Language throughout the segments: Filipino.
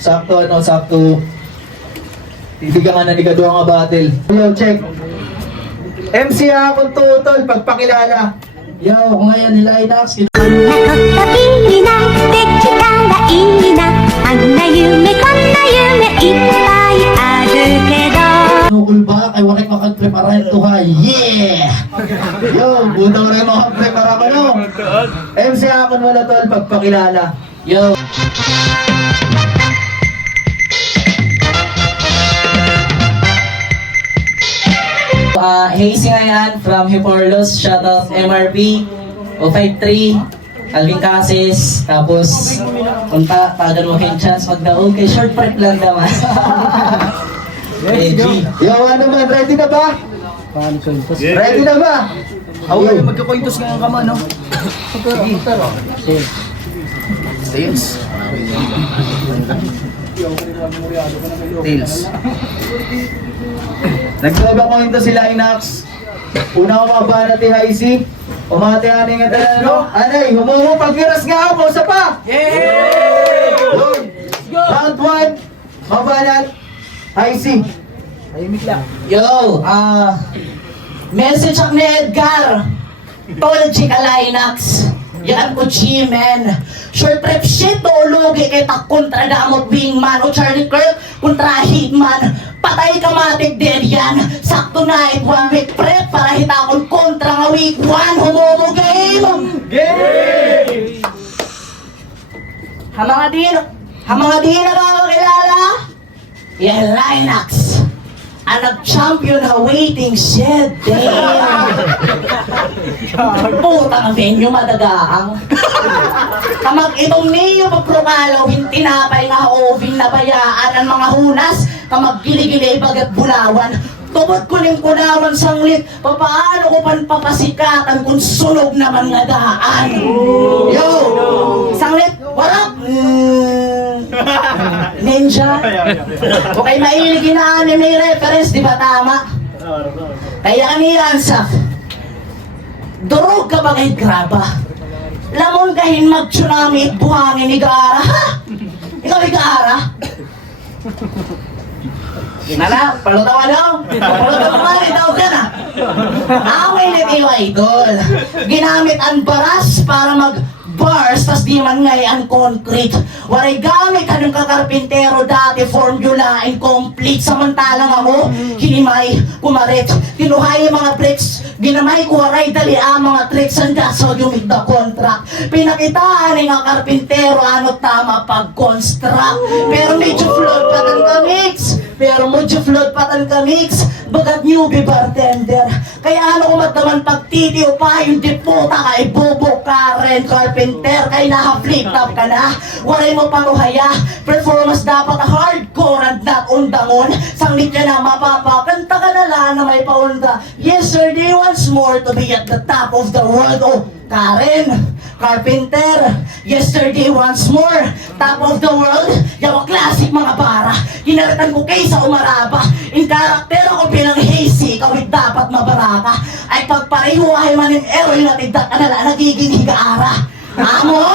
Sakto, ano, sakto. Bibigyan ka na ni Kado nga battle. Yo, check. MC ako tutol, pagpakilala. Yo, kung ngayon nila Inax. こんなこといいなできたらいいなあんな夢こんな夢いっぱいあるけど Nukul ba? Kay wakit makagprepara ito ha. Yeah! Yo, buta rin makagprepara ka no. MC ako wala tol, pagpakilala. Yo. Hazy ngayon from Hiporlos, shoutout MRP, 053, Alvin Cases, tapos punta, tagal mo yung chance magdaog, kay short prep lang naman. G. Yo, ano man, ready na ba? Ready na ba? Okay, magkakointos ngayon ka man, no? Tails. Tails. Naglaga ko ito sila Inax. Una ko mabana ti Hazy. Umate ani nga tayo, no? Anay, humuhu pagkiras nga ako, sa pa! Yay! Round 1, mabanat, Hazy. Yo, message ako ni Edgar. Tol, chika Linax. Yan ko G-Man. Short prep shit, lugi kita kontra damot wingman o Charlie Kirk kontra Hitman. Patay ka matik din yan. Sakto night, 1 week prep para hitakon kontra nga week 1. Humumo game! Game! Hamanga din na ba kilala? Yan, Linax. Ang nag-champion na waiting shed. Damn! Putang venue madagaang. Kamag itong niyo pagprokalaw, tinapay nga oving na bayaan ang mga hunas, kamag gili-gili bagat bulawan. Tubod ko ning kunawan sanglit, papaano ko pan papasikatan kung sunog naman nga daan. Yo! Sanglit, warap! Ninja? Okay, mailigin na anime reference, di ba tama? Kaya kaniyan sa durog ka ba kay graba? Lamon kahin mag-tsunami at buhangin ni Gara, ha? Ikaw ni Gara? Nala, palutawa daw. Palutawa daw ka na. Away ni Tiwa Idol. Ginamit ang baras para mag-bars, tas di man ngayon concrete. Waray gamit kanong kakarpintero dati, formula incomplete. Samantalang ako, hinimay, kumarit. Kinuhay yung mga bricks, ginamay ko waray dali ang mga tricks. Handa sa yung the contract. Pinakitaan ng karpintero, ano tama pag-construct. Pero medyo flood pa tan ka mix. Bagat newbie bartender. Kaya ano kumataman pagtitiyo pa, yung diputa ka, ibobo ka rin, carpenter. Kaya naka-flip top ka na, waray mo paruhaya. Performance dapat hardcore and not undangon. Sanglit ka na mapapakanta ka na lang na may paunda. Yesterday once more to be at the top of the world. Oh, Karen, carpenter, yesterday once more, top of the world, yawa classic mga bara, hinaratan ko kay sa umaraba, in karakter ako bilang Hazy, kawit dapat mabaraka, ay pagparehuhay manin eroy na tigdat ka nala, nagiging higaara. Amo?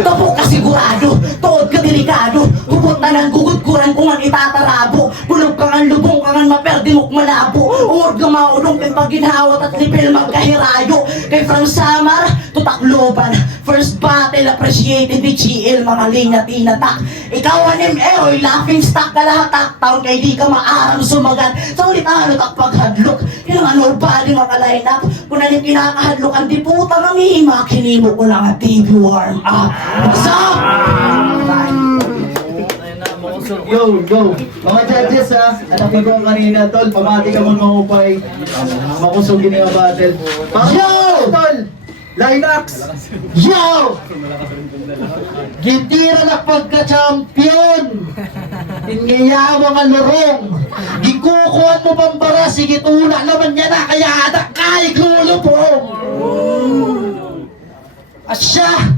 Tupok ka sigurado, tuod ka delikado, hupot na ng gugudkuran kung ang itatarabo, bulog ka ng lubong ka ng maperdi mo'k malabo, umor gamaulong pin pagginhawat at lipil magkahirayo, kay from Samar, tutakloban, first battle appreciated ni GL, mga linya tinatak, ikaw anim eroy, laughing stock ka lahat taon kay di ka maarang sumagan, sa ulit ano takpaghadlok, yung ano ba di makaline up, kung nanin kinakahadlok, ang diputa ng mihima, kinimo ko lang ang TV warm up. What's up? Yo, yo. Mga judges ha, hanapin ko kanina tol, pamati ka mong mangupay. Makusog yun yung battle. Yo! Tol! Linax! Yo! Gintira na pagka-champion! Ingaya mga lorong! Gikukuhan mo pambara, sige tula naman niya na, kaya adak kay klulupong! Asya!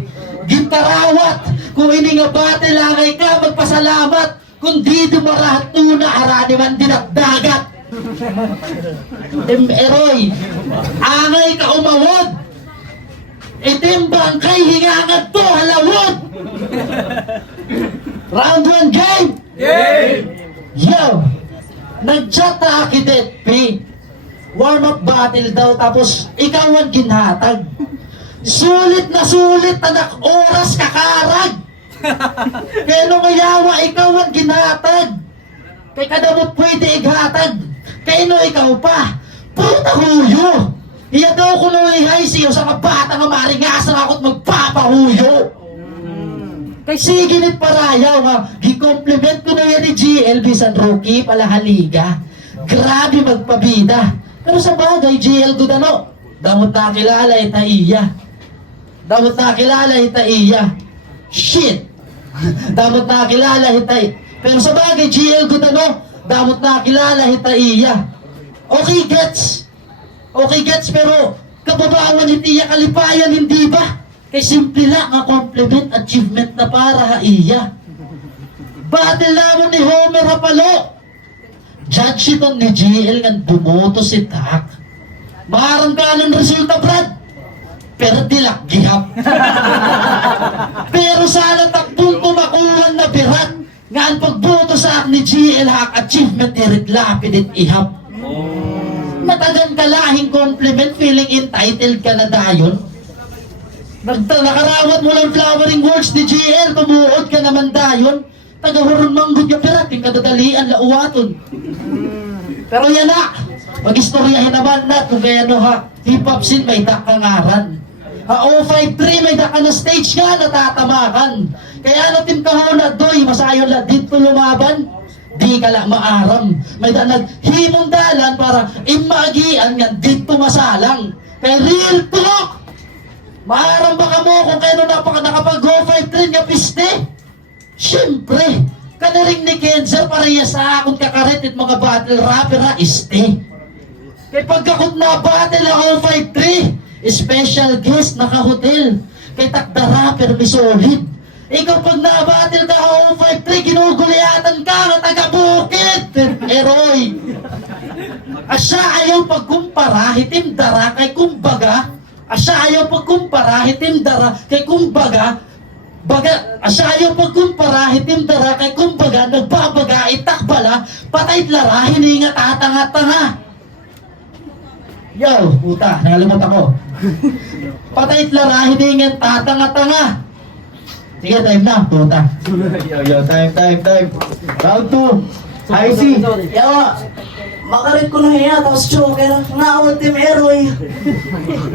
Gintarawat! Kung ini nga battle langay ka, magpasalamat! Kung di dumarahat tuna, arani man dinagdagat! Eroy! Angay ka umawod! Itimbang kay hingangad to halawod! Round 1 game! Yo! Nag-chat na Akidet P. Warm-up battle daw, tapos ikaw ang ginhatag. Sulit na oras kakarag. Kaya nung mayawa, ikaw ang ginhatag. Kay kadamot pwede ighatag. Kaya no ikaw pa. Puta huyo! Iya daw ko nung ihay siyo sa kabata nga maringasan ako't magpapahuyo. Kay siginit parayaw nga, gi-compliment ko na yan ni GL bisan rookie palahaliga. Grabe magpabida. Pero sa bagay, GL Dudano, damot na kilala ita iya. Damot na kilala ita iya. Shit! Damot na kilala ita iya. Pero sa bagay, GL Dudano, damot na kilala ita iya. Okay, gets. Okay, gets, pero kababawan ni Tia Kalipayan, hindi ba? Kay simple lang ang compliment achievement na para ha iya. Battle lamon ni Homer Hapalo. Judge itong ni GL nga bumoto si Tak. Maharang ka ng resulta, Brad. Pero dilak gihap. Pero sana takbong kumakuhan na birat. Nga ang pagboto sa ak ni GL hak achievement irit lapid at ihap. Matagang kalahing compliment, feeling entitled ka na dayon. Nakarawat mo lang flowering words ni GL, tumuod ka naman dayon. Tagahuron manggod yung pirat, yung kadadalian, lauwaton. Pero yan na, mag-istoryahin naman na kung kaya no ha, hip-hop scene may dakangaran. Ha, 053 may daka na stage nga, natatamakan. Kaya ano tim kahuna doy, masayon la dito lumaban. Di ka lang maaram. May naghimong dalan para imagian nga dito masalang. Kaya real talk! Maaram ba ka mo kung kaya nakapag-go 5-3 nga piste? Siyempre, kanaring ni Kenzer pareya sa akong kakaritit mga battle rapper na iste. Kaya pagkakot na battle na 053, special guest naka-hotel. Kaya takda rapper may solid. Ikaw pag na-battle ka 053, ginuguliatan ka na taga-bukit. Eroy. Asya ayaw pagkumpara, hitim dara kay kumbaga. Asya ayaw pagkumpara, hitim dara kay kumbaga. Asya ayaw pagkumpara, hitim dara kay kumbaga. Nagbabaga, itakbala, patay lara, hininga tatanga-tanga. Yo, puta, nakalimot ako. Patay lara, hininga tatanga-tanga. Sige, time na, puta. Yo, time. Round 2. IC. Yawa, makarit ko na hiya, tapos choker, naawag team Eroy.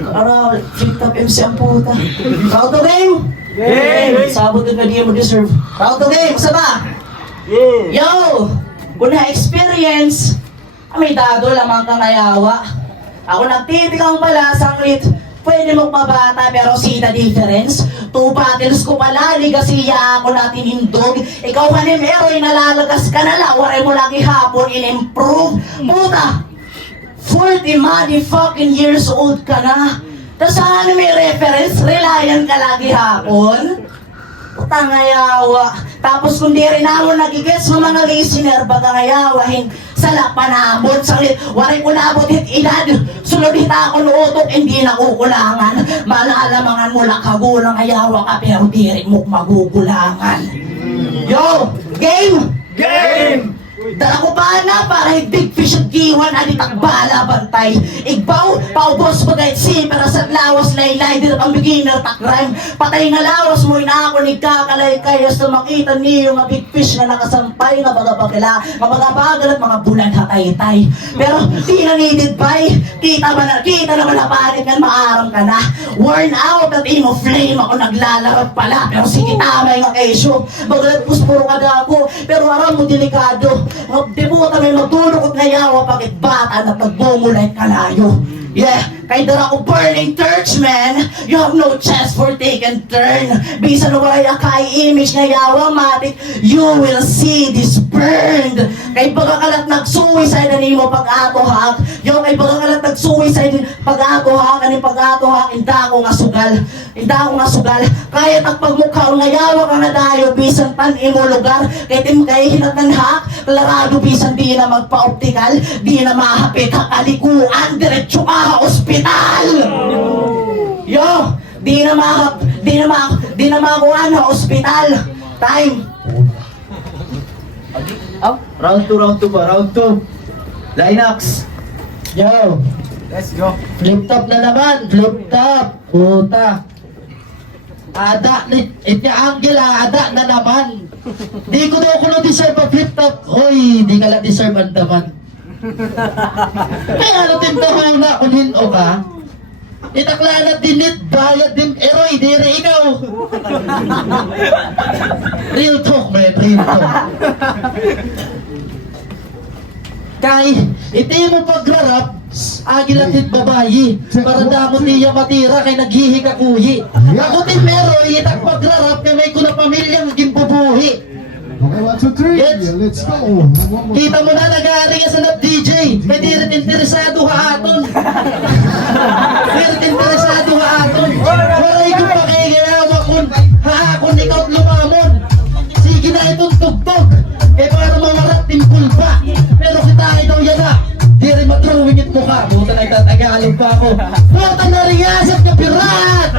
Para flip top MC ang puta. Round to game? Game! Sabot yung hindi mo deserve. Round to game, saba? Yo! Kung na-experience, may dado lamang kang ayawa. Ako nagtitikang pala sa lit. Pwede mong mabata pero see the difference. 2 battles ko pala, ligasiya ako na tinindog. Ikaw kanim Eroy, nalalagas ka na lang. Waray mo lagi hapon in-improve. Puta, 40 motherfucking years old ka na. Tapos ano may reference, reliant ka lagi hapon. Puta ngayawa. Tapos kung di rin ako nagigets ng mga listener, baga ngayawahin sa lapanabot, saglit, waray ko labot hit edad, sunod hita ako nuutok, hindi nakukulangan. Malalamangan mo lang kagulang, ayawa ka, pero di rin mo magugulangan. Yo! Game! Game! Dala ko pa na para big fish at giwan alitak bala bantay. Igbaw, paubos bagay si para sa lawas laylay dito ang beginner takrime. Patay nga lawas mo na ako nagkakalay kayo sa makita niyo mga big fish na nakasampay nga baga bakila, mga bagal at mga bulan hatay-tay. Pero di na needed by, kita naman na panik nga maaram ka na. Worn out at imo flame ako naglalarap pala, pero sige tamay nga kesyo. Bagalat puspuro ka ako, pero aram mo delikado. Magdebuta may matulog at ngayawa pagit bata na pagbumulay kalayo. Yeah, kay dara ko burning church, man. You have no chance for take and turn. Bisan walay kay image ngayawa matik, you will see this burned. Kay pagkakalat nag-suicide ani mo pag-atohak. Yo kay pagkakalat nag-suicide pag-atohak ani pag-atohak inda ko nga sugal. Kaya tagpagmukha ngayawa ka na dayo bisan tan imo lugar. Kay tim kay hinatanhak, larado bisan di na magpa-optical, di na mahapit kalikuan diretso ka ospital. Yo, di na makuha na ospital. Time. Round 2 pa, round 2. Linux. Yo, Let's go. flip top na naman, flip top. Puta. Ada, angle ada na naman. Di ko daw kuno deserve ang flip top. Hoy, di ka lang deserve ang daman. Kaya ano tintahan na kung hindo ka? Itakla na dinit, bayad din, eroy, dire ikaw. Real talk, man, real talk. Kay, iti mo pagrarap, agilatit babayi, para damo niya matira kay naghihiga kuyi. Ako din meroy, itak pagrarap, kay may kuna pamilyang gimbubuhi. Okay, 1, 2, 3. Yes. Yeah, let's go. One more. Kita mo na nag-aari ka sa DJ, may di rin interesado ka aton. Di rin interesado ka aton. Walay ko pakigayawa kun, haakon ikaw at lumamon. Sige na itong tugtog, kaya para mawarat timpul pa. Pero kita daw yan na, di rin matruwing it mukha. Buta na itatagalog pa ako. Buta na riyasat ka pirat!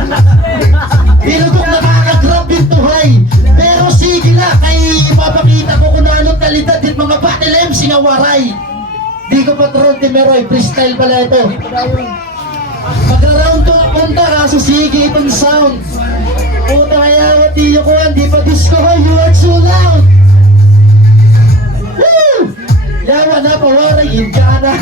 Pinutong nakakagrab yung tuhay. Pero sige na, kay mapakita ko kung ano kalidad yung mga battle MC nga waray. Di ko patron timeroy, freestyle pala ito. Magra-round to punta kaso sige itong sound. Puta kaya watiyo ko yan, di pa disco ho, you are so loud. Woo! Yawa na pa waray, ka na.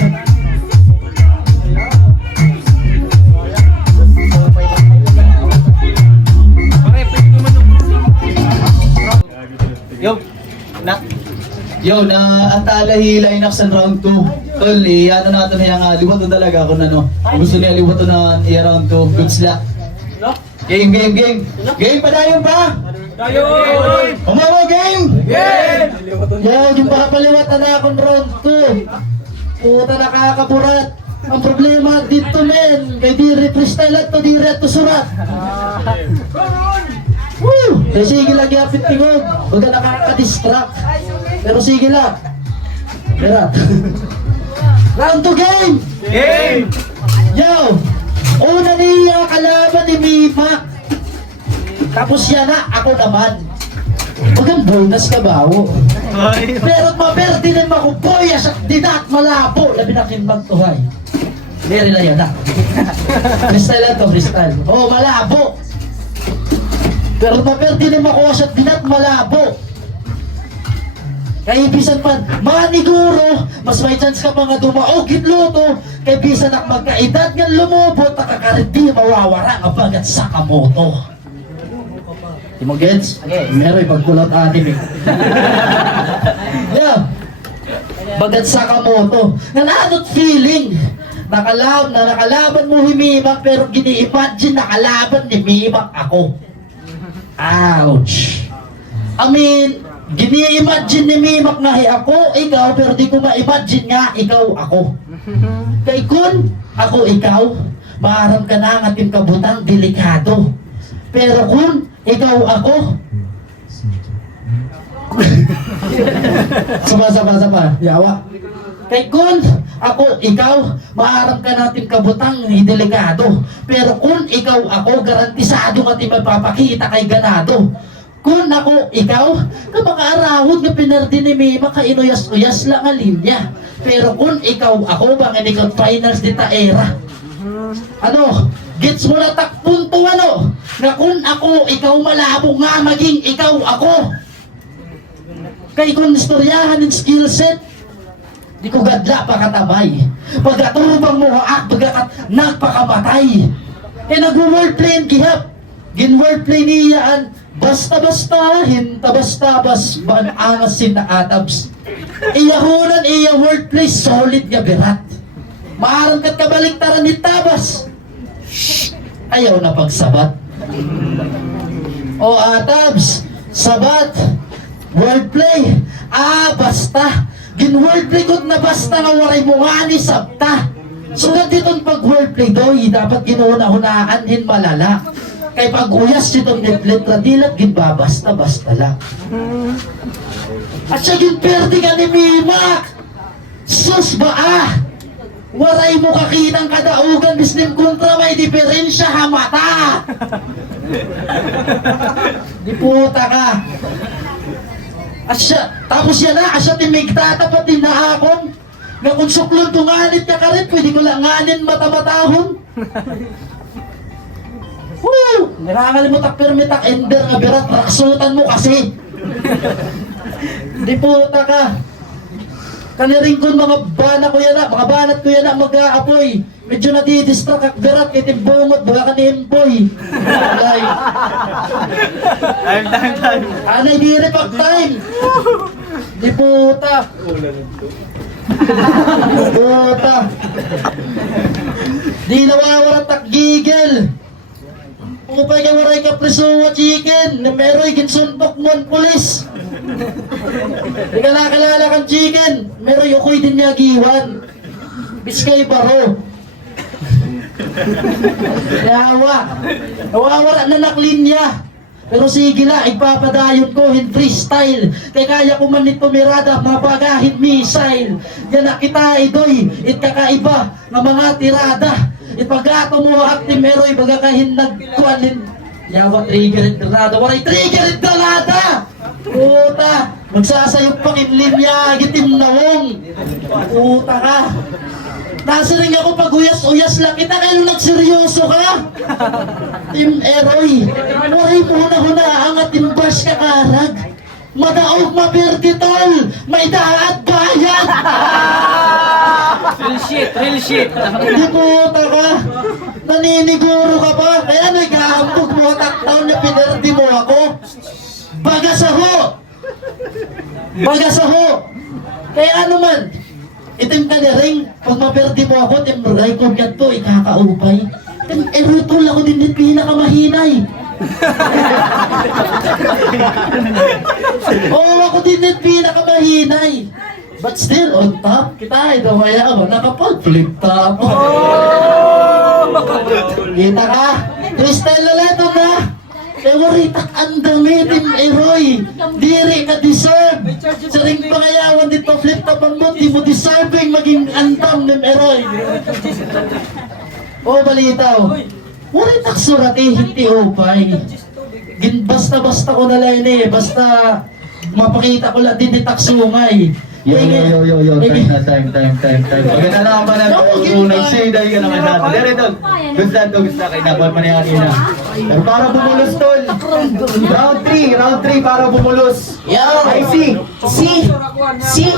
Yo, na antalahi Linux ang round 2. Tol, ano natin na yung liwato talaga kung ano. Gusto niya liwato na round 2. Good luck. Game. Game pa dayon pa? Dayon! Umawa game! Yo, yung papaliwatan na akong round 2. Puta nakakaburat. Ang problema dito men, kay di freestyle at to, di to surat. Woo! Eh, sige lang yapit tingog. Huwag ka nakaka-distract. Pero sige lang. Tira. Round 2 game! Game! Yo! Una niya kalaban ni Mima. Tapos yan na, ako naman. Huwag ang bonus ka ba? Pero maperdi din ako, boy, asak dinat malabo. Labi na kinmagtuhay. Very na yan na. Freestyle lang to, freestyle. Oh, malabo. Pero maperdi din ako, asak dinat malabo. Kaya bisan man, maniguro, mas may chance ka mga dumaog itluto, kaya bisan ak magkaedad nga lumubot, nakakariti mawawara ang bagat sa kamoto. Di mo gets? Okay. Meron pagkulot atin eh. Yeah. Bagat sa kamoto. Nananot feeling. Nakalaban mo himimak, pero gini-imagine nakalaban ni Mimak ako. Ouch. I mean, gini-imagine ni Mimak na ako, ikaw, pero di ko ma-imagine nga, ikaw, ako. Kay kun, ako, ikaw, maaram ka na ang ating kabutang delikado. Pero kun, ikaw, ako. Sama. Yawa. Kay kun, ako, ikaw, maaram ka natin kabutang delikado. Pero kun, ikaw, ako, garantisado nga ti magpapakita kay ganado. Kun ako, ikaw, kamaka-arawod nga pinardi ni Mima ka inuyas-uyas lang ang linya. Pero kun ikaw, ako, bang ikaw finals dita era. Ano, gets mo na takpunto ano, na kun ako, ikaw malabo nga maging ikaw ako. Kay kun istoryahan ng skill set, di ko gadla pa katabay. Pagkaturubang mo haak, pagkat nagpakamatay. Kaya nag-wordplay ang gihap. Gin-wordplay niyaan, basta-basta, hinta-basta-bas, angasin na atabs. Iyahunan, iya wordplay, solid nga berat. Maarang kat kabaliktaran ni tabas. Ayaw na pagsabat. O atabs, sabat, wordplay, basta. Gin-wordplay ko na basta nga waray mo nga ni sabta. So ditong pag-wordplay doy, dapat ginuuna-hunaan hin malala. Kay pag-uyas itong letra dilat, ginbabasta-basta lang. At siya ginperdi ka ni Mima. Sus ba waray mo kakitang kadaugan, bisnim kontra may diferensya hamata. Di puta ka. Asya, tapos yan na, asya timigtatapat din na akon. Nga kung suklon tunganit ka karit, pwede ko lang nganin matamatahon. Woo! Nakakalimut ak permitak ender nga birat, raksutan mo kasi. Di puta ka. Kaniring kun mga bana ko yan na, mga banat ko yan na mag-aapoy. Medyo nadidistract ak birat, kitimbungot, baka kanimpoy. Alay. Time. Anay di repak time. Di puta. Puta. Di nawawarat ak gigil. Upay ka waray ka preso wa chicken. Na meroy ginsuntok mo ang pulis. Di ka nakalala kang chicken. Meroy ukoy din niya giwan. Biskay baro. Yawa. Nawawara na naklinya. Pero sige na, ipapadayon ko in freestyle. Kaya kaya ko man nito mirada, mapagahit missile. Yan na kita idoy, it kakaiba ng mga tirada. Ipagato mo akti meroy, bagakahin nagkuanin. Yawa trigger granada, waray trigger granada! Puta, magsasayog pang inlinya, gitim nawong. Puta ka. Nasa rin ako pag uyas-uyas lang kita, kaya nagseryoso ka. Team Eroy, waray muna angat imbas ka karag. Madaog mapirtitol, may daat bayad. Real shit. Hindi puta ka. Naniniguro ka pa. Kaya nagahambog mo taktaon na pinerdi mo ako. Bagasaho. Kaya ano man, itim ka na rin, pag maperdi mo ako, tim record ka to, ikakaupay. Tim erutol ako din pinakamahinay. Oo, ako din pinakamahinay. But still, on top, kita ito kaya ako, nakapag-flip top. Kita ka? Crystal Loleto na.Ewaritak ang dami, Team Eroy. Diri ka deserve. Sa ring pangayawan dito, flip top ang mo, di mo deserving maging antam, Team Eroy. Balitaw. Waritak surati, hindi upay. Basta-basta ko na lang basta mapakita ko lang din ni taksungay. Yo, time. Maganda lang ba na unang say-day ka naman natin. Dere, gusto kay dapat man yan ina. Pero para bumulos, tol. Round 3 para bumulos. Yo! I see. Si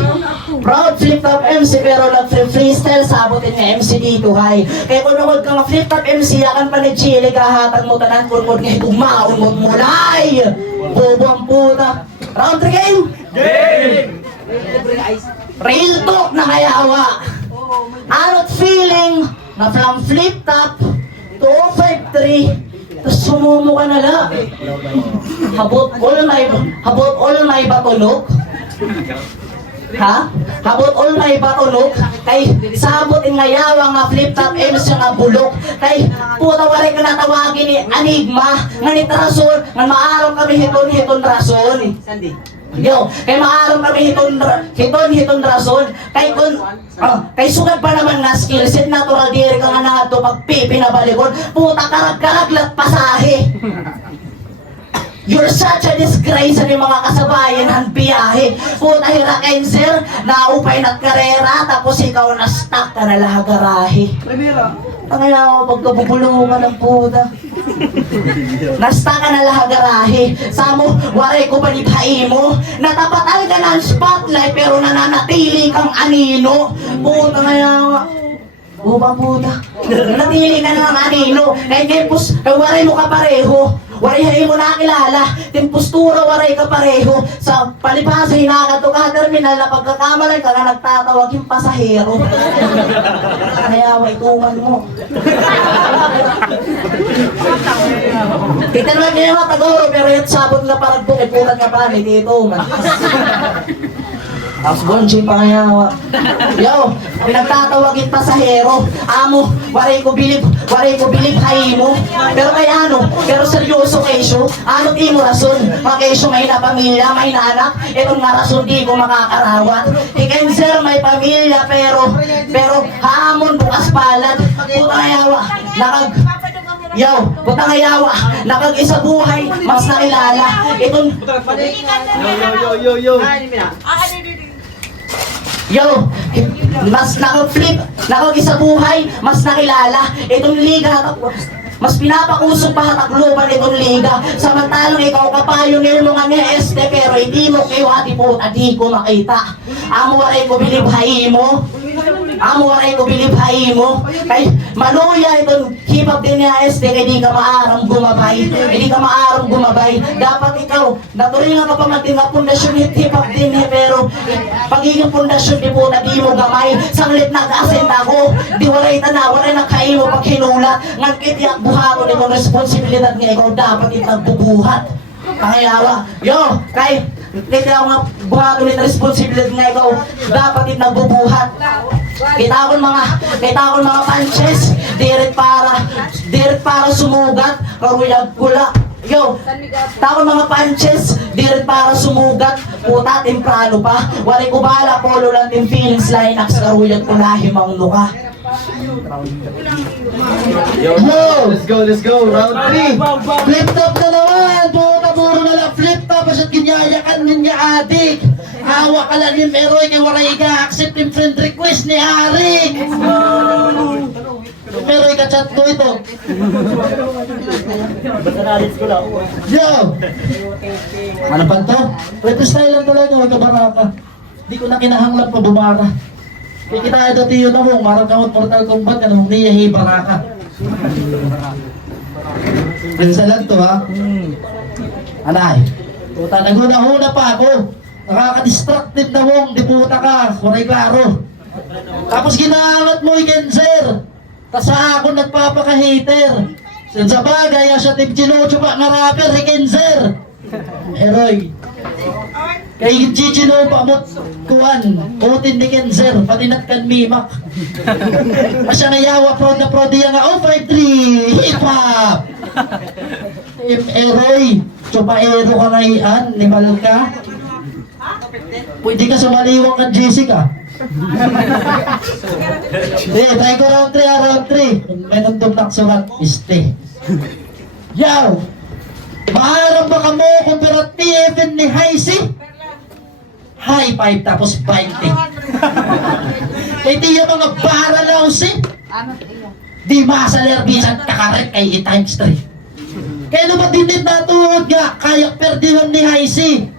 proud flip top MC pero nag-freestyle sabotin nga MC dito hay. Kaya kung nungod ka nga flip top MC yakan pa ni Chile kahatag mo tanan kung nungod nga itumaon mo mulay. Bobo ang puta. Round 3 game. Real talk na kayawa. Anot feeling na from flip top to 053 tapos sumumo ka na lang. Habot all my batulog. Ha? Habot all my batulog. Kay sabot in ngayawa nga flip top MC nga bulok. Kay puta walay ka natawagin ni Enigma nga ni Rason nga maaraw kami hiton rason. Yo, kay maaram kami hiton rason. Kay sugat pa naman nga skill set natural diri ka nga nato pagpipinabalikon. Puta karag lat pasahe. You're such a disgrace sa mga kasabayan ang biyahe. Puta hira cancer, naupay na karera, tapos ikaw na stuck ka na lahat garahe. Tangina ako pagkabubulungan ng puta. Nasta ka na lahat garahe. Samo, waray ko balibhay mo. Natapatan ka ng spotlight pero nananatili kang anino. Puta kaya nga. Puta. Natili ka na ng anino. Kaya tempos, waray mo ka pareho. Waray mo nakilala. Tempustura waray ka pareho. Sa palipasa hinakato ka terminal na pagkakamalan ka na nagtatawag yung pasahero. Kaya waituman mo. Kita naman niya mga tagoro pero yung sabot na parang pukiputan ka pa dito man. Tapos bonjing pangayawa. Yo, pinagtatawagin pasahero. Amo, waray ko bilib hay mo. Pero kaya ano, pero seryoso kesyo. Ano di mo rason? Mga kesyo may na pamilya, may na anak. Itong nga rason di ko makakarawat. Ikaw sir, may pamilya pero hamon bukas palad. Puta kayawa, Yo, putang ayawa, nakag-isa buhay, mas nakilala. Itong, yo, mas nakag-flip, nakag-isa buhay, mas nakilala. Itong liga, mas pinapakusog pa hatak global itong liga. Samantalang ikaw kapayong mo nga nga este, pero hindi mo kayo ati puta, di ko makita. Amo waray ko bilibhay mo. Amo waray ko bilibhay mo. Kay maluya itong hip-hop din niya este, kay di ka maaram gumabay. Hindi ka maaram gumabay. Dapat ikaw, naturingan ka pa magtinga pundasyon hip-hop din eh, pero pagiging pundasyon di puta, di mo gamay. Sanglit nag-asent ako, di waray tana, waray na kayo pag hinulat. Ngan kitiyak buhaton itong responsibilidad nga ikaw dapat itagbubuhat. Pangayawa, yo, kay kaya nga buhaton itong responsibilidad nga ikaw dapat itagbubuhat. Kita ko mga punches, diret para sumugat, karuyag pula. Yo, takon mga punches, diret para sumugat, puta temprano pa. Wari ko bala, polo lang din feelings, Linux, karuyag pula, himangno ka. Yo, let's go. Round 3. Flip top na naman! Puta, puro na lang flip top at ginyayakan niya adik. Awa ka lang yung meroy kay waray ka accept yung friend request ni Arik. Meroy ka chat ko ito. Yo! Ano pa to? Freestyle lang talaga, huwag ka baraka. Di ko na kinahanglan pa bumara. Kaya kita dati yun ako, marang kamot Mortal Kombat, anong niyahi baraka. Freestyle lang to ha. Anay, puta, naguna-huna pa ako. Nakaka-distracted na mong, di puta ka, kuray klaro. Tapos ginaangat mo yung Genzer. Tas ako nagpapaka-hater. Sa bagay, siya tip Ginocho pa nga rapper, si Genzer. Heroy. Kay Gino pa mo, kuwan, kutin ni Genzer, patinat kan mimak. Asya nga yawa, proud na proud yan nga, 053, hip-hop. Heroy, chupaero ka ngayon, limal ka. Pwede ka sumaliwang kang Jessica. Try ko round 3. May nandun naksulat, iste. Yaw! Maharap ba ka mo kung pirativen ni Haisi? High 5 tapos 20. Hindi yung mga bara lausi. Di masaler bisan kakaret kay 8 times 3. Kaya naman dinit na tuwag nga, kaya perdihan ni Haisi.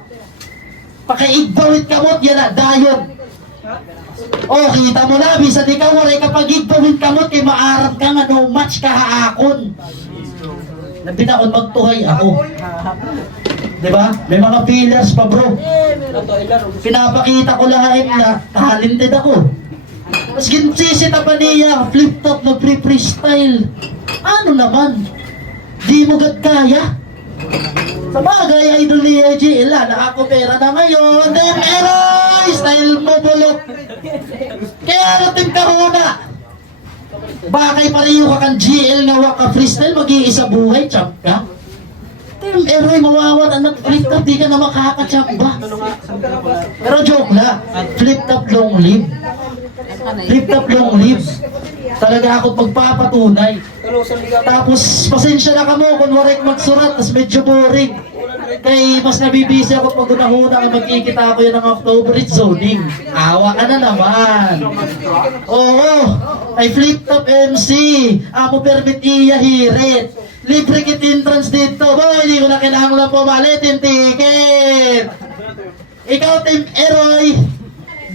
Pakaigbawit kamot, yan na, dayon. Oh, kita mo na, bisan ikaw, waray kapag igbawit kamot, kay maarap ka nga, no match ka haakon. Nabinaon, magtuhay ako. Diba? May mga pillars pa, bro. Pinapakita ko lahat na talented ako. Mas ginsisita pa niya, flip-top na freestyle. Ano naman? Di mo gad kaya? Sa bagay, idol ni AJ, na ako pera na ngayon. Then, eroy! Style mo bulok. Kaya natin karuna. Bakay pareho ka kang GL na waka freestyle, mag-iisa buhay, champ ka. Team eroy, mawawat ang nag-flip-top, di ka na makaka-champ ba? Pero joke na, flip-top long live. Flip-top long live. Talaga ako pagpapatunay. Tapos, pasensya na ka mo kung warik magsurat, tapos medyo boring. Kaya mas nabibisi ako pag unahuna ka magkikita ako yun ng October zoning. Awa ka na naman. Oo, ay flip-top MC. Amo permit iya hirit. Libre kit entrance dito. Boy, hindi ko na kinahanglan po malit yung ticket. Ikaw, Team Eroy.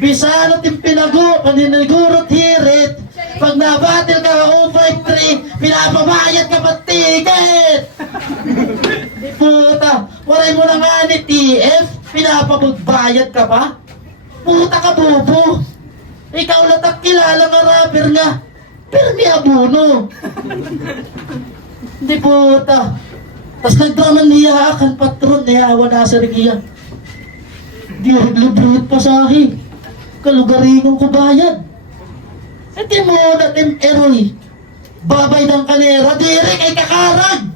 Bisano, Team Pinago. Paninagurot hirit. Pag nabatil ka 053, pinapabayad ka pa ticket! Puta, waray mo na nga ni TF, pinapabagbayad ka pa? Puta ka, bobo! Ikaw latak kilala nga rapper nga, pero may abuno. Hindi puta. Tapos nagdraman niya akan patron, niyawa na sa rigiya. Di reglubrit pa sa akin. Kalugaringon ko bayad. Hindi mo na Team Eroy. Babay ng kanera, dire kay kakarag.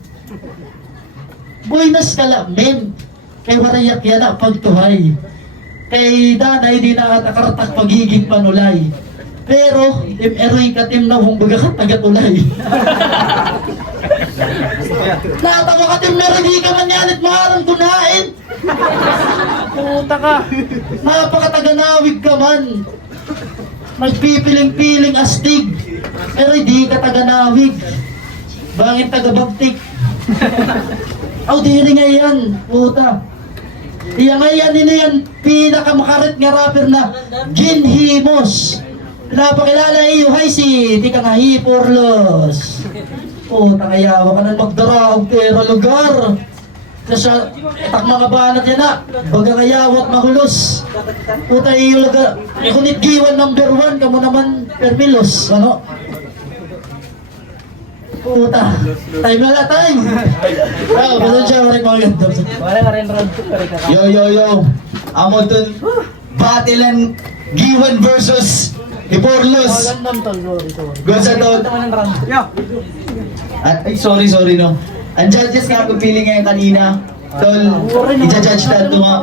Buenas ka lang, men. Kay warayak yan ang pagtuhay. Kay danay di na nakaratak pagiging panulay. Pero, Team Eroy ka, Team na humbaga ka, taga-tulay. Natawa ka, Team Eroy, di ka man yanit maharang tunain. Puta ka! Napakataganawig ka man. Nagpipiling-piling astig. Pero di ka taganawig. Bangin tagabagtik. Aw, diri nga yan. Puta. Iya nga yan, ini yan. Pinakamakarit nga rapper na Ginhimos. Napakilala iyo, hay si. Di ka nga hipurlos. Puta, kayawa ka nang magdaraog pero lugar. Kasi etak mga banat yan na. Baga kayawat mahulos. Puta iyo lugar. Ikunit giwan number 1. Kamu naman permilos. Ano? Puta. Time na lang, time. Wow, ba't siya marik mga ganda. Wala ka rin road to, pare ka. Yo. Amo dun. Battle and Giwan versus Hiporlos. Magandang tol, sorry. Good sa to. Naman ang round. Yo! Ay, sorry no. Ang judges nga kung pili ngayon kanina. Tol, i-judge na ito nga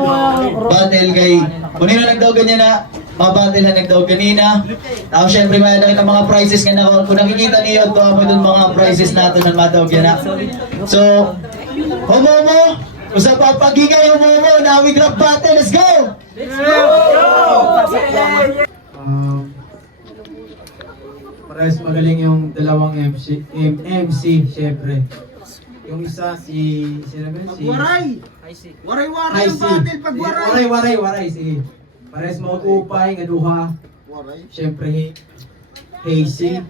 battle kay kung nino nagdaw ganyan na mga battle na nagdaw kanina. Tapos syempre may nakita mga prizes nga na kung nakikita niyo ito mo dun mga prizes natin na madaw yan na. So, Homomo, usap pa pagigay Homomo, nawig rap battle, let's go! Parehas magaling yung dalawang MC syempre. Yung isa sino ba? Waray yung battle pag waray. Sige. Parehas maupay nga duha. Syempre Hazy,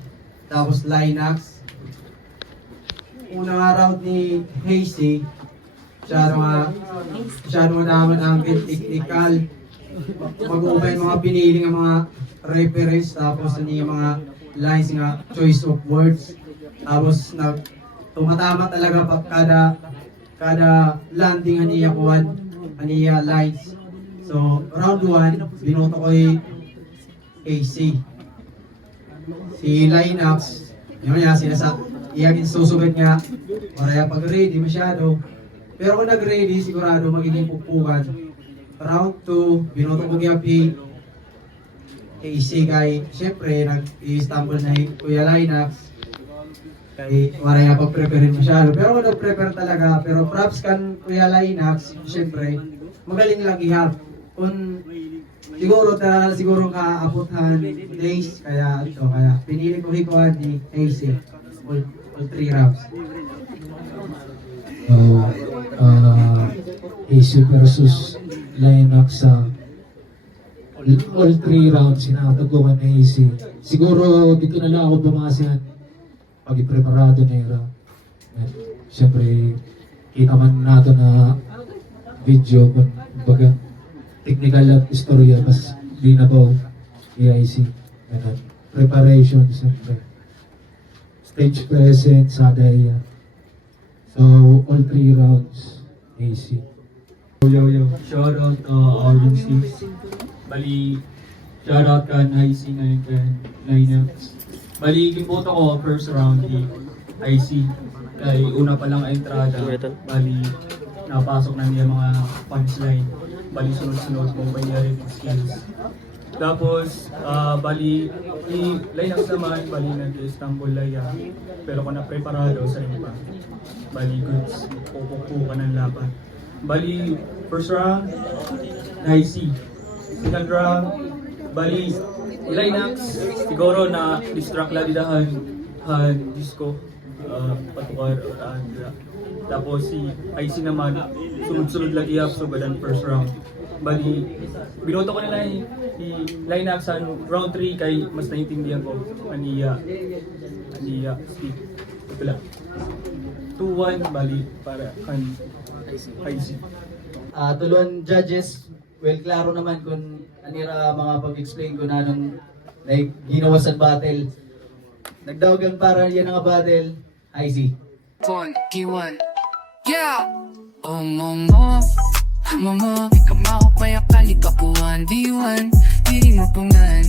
tapos Linux. Unang araw ni Hazy, masyado madaman ang technical. Mag-upay mga pinili ng mga reference, tapos yung mga lines nga choice of words. Tapos tumatama talaga pa kada landing aniya kuwan, aniya lines. So round 1 binoto ko yung AC. Si Linux, yun niya iyagin susugad niya, maraya pag ready masyado. Pero kung nag-ready, sigurado magiging pupukan. Round 2, binoto ko yung AC kay, syempre, nag-i-stumble na yung Kuya Linux. Kay, maraya pag-prepare masyado. Pero kung nag-prepare talaga, pero props kan Kuya Linux, syempre, magaling lang ihap. Kung siguro kaaputhan days, kaya pinili ko hikuhan ni AC. All 3 rounds. AC versus Linux sa all 3 rounds sinataguan na AC. Siguro dito na lang ako bumasihan pag ipreparado na yung round. Siyempre, kita man nato na video kung baga technical at istorya mas di na po EIC. Preparation, siyempre. Stage presence, sadaya. So, all 3 rounds, AC. Yo, shout out RNCs. Bali, shout out kan IC ngayon kan Linux. Bali, kimboto ko first round di IC. Kay una pa lang entrada. Bali, napasok na niya mga punchline. Bali, sunod-sunod mo pa niya rin skills. Tapos, bali, Linux naman, bali nag-Istanbul Laya. Pero kung na-preparado sa rin pa. Bali, goods, pupukpo ka ng laban. Bali, first round, IC. Second round, bali, Linux, siguro na distract lang didahan disco, patukar, tapos si IC naman, sunod-sunod lang ihap so badan first round. Bali, binoto ko nila yung Linux sa round 3 kay mas naintindihan ko, aniya, Steve. Wala. 2-1, bali, para kan IC. Tulon judges, well, klaro naman kung anira mga pag-explain ko na nung ginawa sa battle. Nagdawagan para yan ang battle, IC. Kiwan. Yeah! Oh, Momo, di ka makapayakali ka puwan, diwan, di mo pungan.